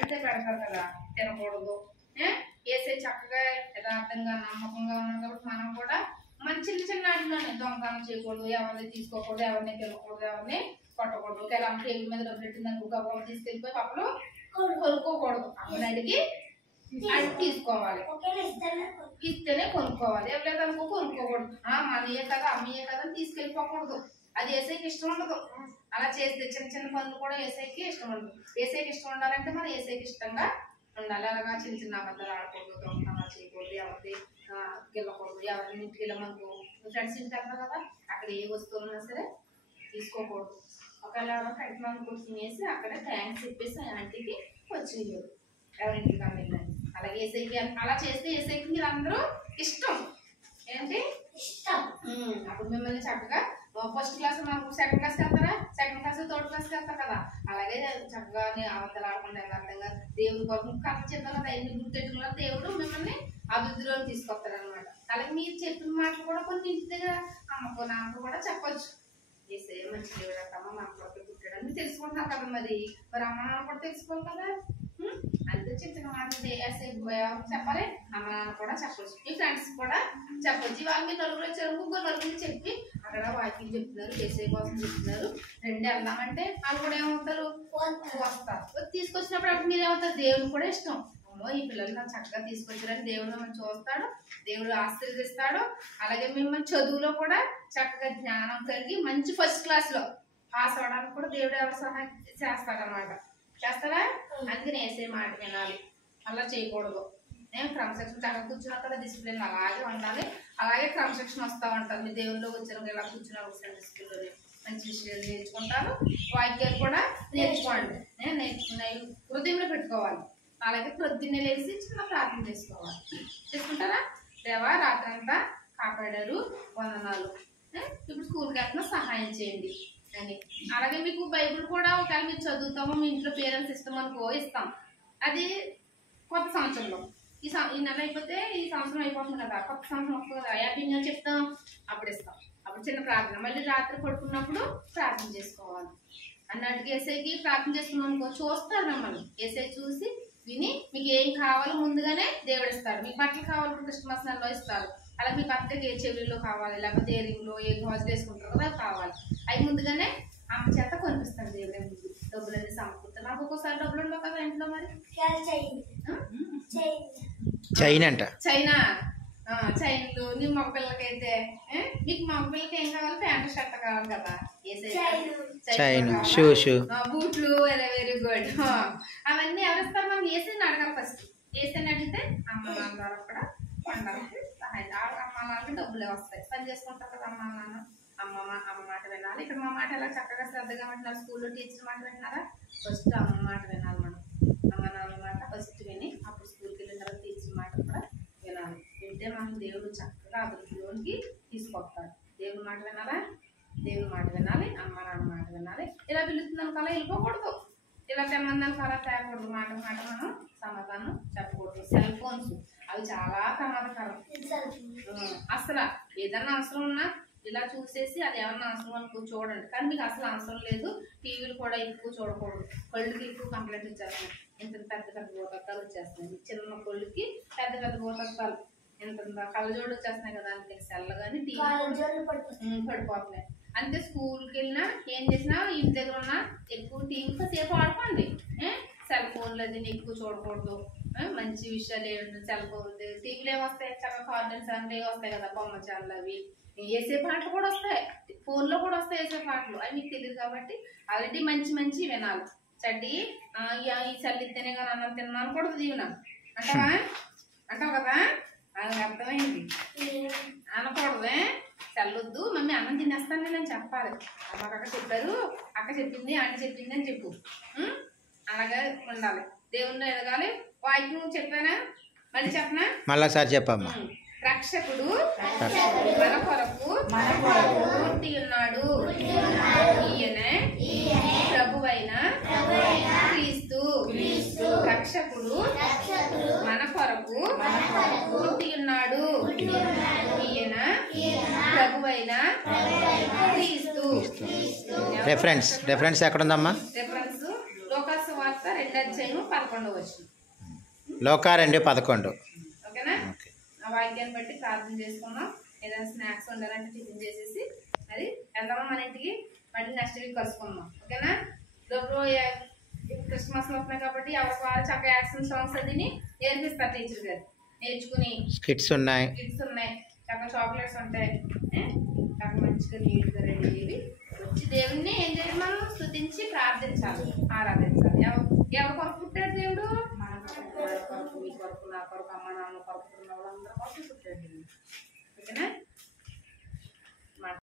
అడిగితే పెడతారు కదా, తినకూడదు. ఏసై చక్కగా యథార్థంగా నమ్మకంగా ఉన్నాం కాబట్టి మనం కూడా మన చిన్న చిన్న ఆటలోనే దొంగతనం చేయకూడదు, ఎవరిని తీసుకోకూడదు, ఎవరిని తినకూడదు, ఎవరిని కొట్టకూడదు. ఒకవేళ టేబుల్ మీద డబ్బులు పెట్టిందని గబగబా తీసుకెళ్ళిపోయి పక్కలు కొనుక్కోకూడదు. అమ్మని అడిగి తీసుకోవాలి, ఇస్తేనే కొనుక్కోవాలి. ఎవరైతే అనుకో కొనుక్కోకూడదు. మనయే కదా అమ్మయే కదా అని తీసుకెళ్ళిపోకూడదు. అది ఏసైకి ఇష్టం ఉండదు. అలా చేస్తే చిన్న చిన్న పనులు కూడా ఏసైకి ఇష్టం ఉండదు. ఏసైకి ఇష్టం ఉండాలంటే మనం ఏసైకి ఇష్టంగా ఉండాలి. అలాగా చిన్న చిన్న అబద్ధాలు ఆడకూడదు, దొంగతనాలు చేయకూడదు, ఎవరిది గెలకూడదు. ఎవరిని ఇంటికి వెళ్ళమనుకో ఫ్రెండ్స్ ఇంటికి వెళ్తారు కదా, అక్కడ ఏ వస్తువులైనా సరే తీసుకోకూడదు. ఒకవేళ ఎవరో కట్టిన తినేసి అక్కడ థ్యాంక్స్ చెప్పేసి ఆంటీకి వచ్చేయదు ఎవరింటికి వెళ్ళండి. అలాగే ఏసైకి అలా చేస్తే ఏసైకి మీరు అందరూ ఇష్టం ఏంటి ఇష్టం. అప్పుడు మిమ్మల్ని చక్కగా ఫస్ట్ క్లాస్ మనకు సెకండ్ క్లాస్కి వెళ్తారా, సెకండ్ క్లాస్ థర్డ్ క్లాస్కి వెళ్తారు కదా, అలాగే చక్కగా అవతల ఆడకుండా అర్థంగా దేవుడి కోసం కథ చెప్తారు కదా, ఎన్ని గుర్తెట్టుకున్నా దేవుడు మిమ్మల్ని అభివృద్ధిలో తీసుకొస్తాడు అనమాట. అలాగే మీరు చెప్పిన మాటలు కూడా కొన్ని ఇంటి దగ్గర అమ్మకో నాన్నకు కూడా చెప్పొచ్చు. ఏసే మంచి దేవుడు అమ్మ మన కొరకు పుట్టాడని తెలుసుకుంటున్నాం కదా, మరి అమ్మ నాన్న కూడా తెలుసుకోవాలి కదా. అంతే చిన్న మాటలు చెప్పాలి, అమ్మ నాన్న కూడా చెప్పచ్చు, మీ ఫ్రెండ్స్ కూడా చెప్పచ్చు. వాళ్ళు మీరు నలుగురు వచ్చారు, ముగ్గురు నలుగురు చెప్పి అక్కడ వాకింగ్ చెప్తున్నారు, ఏసై కోసం చెప్తున్నారు, రెండు వెళ్దామంటే వాళ్ళు కూడా ఏమవుతారు వస్తారు. తీసుకొచ్చినప్పుడు అప్పుడు మీరు ఏమవుతారు, దేవుడు కూడా ఇష్టం. అమ్మో ఈ పిల్లలు నాకు చక్కగా తీసుకొచ్చారని దేవుడు మిమ్మల్ని చూస్తాడు, దేవుడు ఆశీర్వదిస్తాడు. అలాగే మిమ్మల్ని చదువులో కూడా చక్కగా జ్ఞానం కలిగి మంచి ఫస్ట్ క్లాస్లో పాస్ అవ్వడానికి కూడా దేవుడు ఎవరు సహాయం చేస్తాడనమాట. చేస్తారా? అందుకని ఏసే మాట వినాలి, అలా చేయకూడదు. నేను క్రమశిక్షణ చక్కగా కూర్చున్నా కదా, డిసిప్లిన్ అలాగే ఉండాలి. అలాగే క్రమశిక్షణ వస్తూ ఉంటారు. మీ దేవుల్లో వచ్చిన ఇలా కూర్చున్నారు సండే స్కూల్లోనే మంచి విషయాలు నేర్చుకుంటారు, వాక్యాలు కూడా నేర్చుకోండి. హృదయంలో పెట్టుకోవాలి. అలాగే ప్రొద్దున్నే లేచి చిన్న ప్రార్థన చేసుకోవాలి. చేసుకుంటారా? దేవా రాత్రంతా కాపాడారు, వందనాలు, ఇప్పుడు స్కూల్కి వెళ్తున్నా సహాయం చేయండి అని. అలాగే మీకు బైబుల్ కూడా ఒకవేళ మీరు చదువుతాము, మీ ఇంట్లో పేరెంట్స్ ఇష్టం అనుకో ఇస్తాం. అది కొత్త సంవత్సరంలో ఈ నెల అయిపోతే ఈ సంవత్సరం అయిపోతుంది కదా, కొత్త సంవత్సరం వస్తుంది కదా, హ్యాపీ న్యూ చెప్తాం, అప్పుడు ఇస్తాం. అప్పుడు చిన్న ప్రార్థన, మళ్ళీ రాత్రి పడుకున్నప్పుడు ప్రార్థన చేసుకోవాలి అన్నట్టుగా. ఏసైకి ప్రార్థన చేసుకున్నాం అనుకో చూస్తారు మిమ్మల్ని. ఏసై చూసి విని మీకు ఏం కావాలో ముందుగానే దేవుడు ఇస్తాడు. మీకు బట్టలు కావాలంటే క్రిస్మస్ నెలలో ఇస్తారు. అలా మీ బర్త్డేకి ఏ చెవుల్లో కావాలి, లేకపోతే ఏ రింగ్లో ఏ గాజులు వేసుకుంటారో కదా కావాలి, అవి ముందుగానే అమ్మ చేత కొనిపిస్తాడు దేవుడే. ముందు డబ్బులన్నీ సమకూరుతారు. నాకు ఒక్కోసారి డబ్బులు ఉండవు కదా ఇంట్లో, మరి చైన్లు నీ మగపిల్లకైతే, మీకు మగపిల్లకి ఏం కావాలి, ప్యాంటు షర్ట్ కావాలి కదా, బూట్లు, వెరీ గుడ్. అవన్నీ ఎవరిస్తారు, మనం ఏసైని అడగాలి ఫస్ట్. ఏసైని అడిగితే అమ్మ నాన్న ద్వారా కూడా పండగకి సహాయం. అమ్మ నాన్నకి డబ్బులే వస్తాయి, పని చేసుకుంటారు కదా అమ్మ నాన్న. అమ్మ మాట వినాలి. ఇక్కడ మా మాట ఎలా చక్కగా శ్రద్ధగా వింటున్నారు, స్కూల్లో టీచర్ మాట వింటున్నారా? ఫస్ట్ అమ్మ మాట వినాలి మనం. అమ్మ నాన్న మాట ఫస్ట్ విని అప్పుడు స్కూల్కి వెళ్ళిన తర్వాత టీచర్ మాట కూడా వినాలి. వింటే మనం దేవుడు చక్కగా అభివృద్ధిలోనికి తీసుకొస్తాడు. దేవుడి మాట వినాలా, దేవుడి మాట వినాలి, అమ్మ నాన్న మాట వినాలి. ఇలా పిలుస్తున్నాను కలా వెళ్ళిపోకూడదు, ఇలా తెమ్మందానికి అలా తేకూడదు. మాట మనం సమాధానం చెప్పకూడదు. సెల్ ఫోన్స్ అవి చాలా ప్రమాదకరం. అసలు ఏదన్నా అవసరం ఉన్నా ఇలా చూసేసి అది ఏమన్నా అవసరం అనుకో చూడండి, కానీ మీకు అసలు అవసరం లేదు. టీవీలు కూడా ఎక్కువ చూడకూడదు, కళ్ళుకి ఎక్కువ కంప్లైంట్ ఇచ్చేస్తున్నాయి. ఇంత పెద్ద పెద్ద భూతత్వాలు వచ్చేస్తున్నాయి. చిన్న కళ్ళుకి పెద్ద పెద్ద భూతత్వాలు, ఇంత కళ్ళజోడు వచ్చేస్తున్నాయి కదా, అందుకని సెల్ కానీ టీవీ పడిపోతున్నాయి. అంతే స్కూల్కి వెళ్ళినా ఏం చేసినా ఇంటి దగ్గర ఉన్నా ఎక్కువ టీవీ కాసేపు ఆడుకోండి. సెల్ ఫోన్లు అది ఎక్కువ చూడకూడదు. మంచి విషయాలు ఏమి సెల్ ఫోన్ టీవీలు ఏమొస్తాయి, చక్కగా కార్టూన్స్ అంటే వస్తాయి కదా, బొమ్మ ఛానల్ అవి, వేసే పాటలు కూడా వస్తాయి, ఫోన్లో కూడా వస్తాయి వేసే పాటలు. అవి మీకు తెలియదు కాబట్టి ఆల్రెడీ మంచి మంచి వినాలి. చడ్డీ ఈ చల్లి ఇస్తేనే కానీ అన్నం తిన్నాను కూడా దీవునా అంటావు కదా, అది అర్థమైంది. అనకూడదే, చల్లొద్దు, మమ్మీ అన్నం తినేస్తాను నేను చెప్పాలి. అమ్మకి అక్క చెప్పారు, అక్క చెప్పింది, ఆంటీ చెప్పింది అని చెప్పు. అలాగే ఉండాలి, దేవుణ్ణి ఎదగాలి. వాక్యం చెప్పానా, మళ్ళీ చెప్పనా, మళ్ళీ సార్ చెప్పమ్మా. రక్షకుడు మన కొరకు పుట్టి ఉన్నాడు, ఈయనే ప్రభువైన క్రీస్తు. రక్షకుడు మన కొరకు పుట్టి ఉన్నాడు, ఈయన ప్రభువైన క్రీస్తు. రెఫరెన్స్ ఎక్కడ ఉందమ్మా? రెఫరెన్స్ లోకాసు వార్త 2 అధ్యాయం అధ్యాయము 11వ వచనం. లోకా 2:11. ఓకేనా? ఆ వాక్యాన్ని బట్టి ప్రార్థన చేసుకుందాం. ఏదైనా స్నాక్స్ ఉండాలంటే టిఫిన్ చేసేసి అది వెళ్దామా మన ఇంటికి. మళ్ళీ నెక్స్ట్ వీక్ కలుసుకుందాం. ఓకేనా? క్రిస్మస్ వస్తున్నాయి కాబట్టి ఎవరికి వారు చక్కగా యాక్షన్ సాంగ్స్ అది నేర్పిస్తారు టీచర్ గారు. నేర్చుకుని స్కిట్స్ ఉన్నాయి, చక్కగా చాక్లెట్స్ ఉంటాయి. చక్కగా మంచిగా నీట్గా రెడీ అయ్యి వచ్చి దేవుణ్ణి ఏం చేయాలి? మనం స్తుతించి ప్రార్థించాలి, ఆరాధించాలి. ఎవరి కొరకు పుట్టాడు దేవుడు? మన కొరకు, మీ కొరకు, నా కొరకు, అమ్మ నాన్న కొరకు, ఉన్న వాళ్ళందరి కొరకు పుట్టాడు.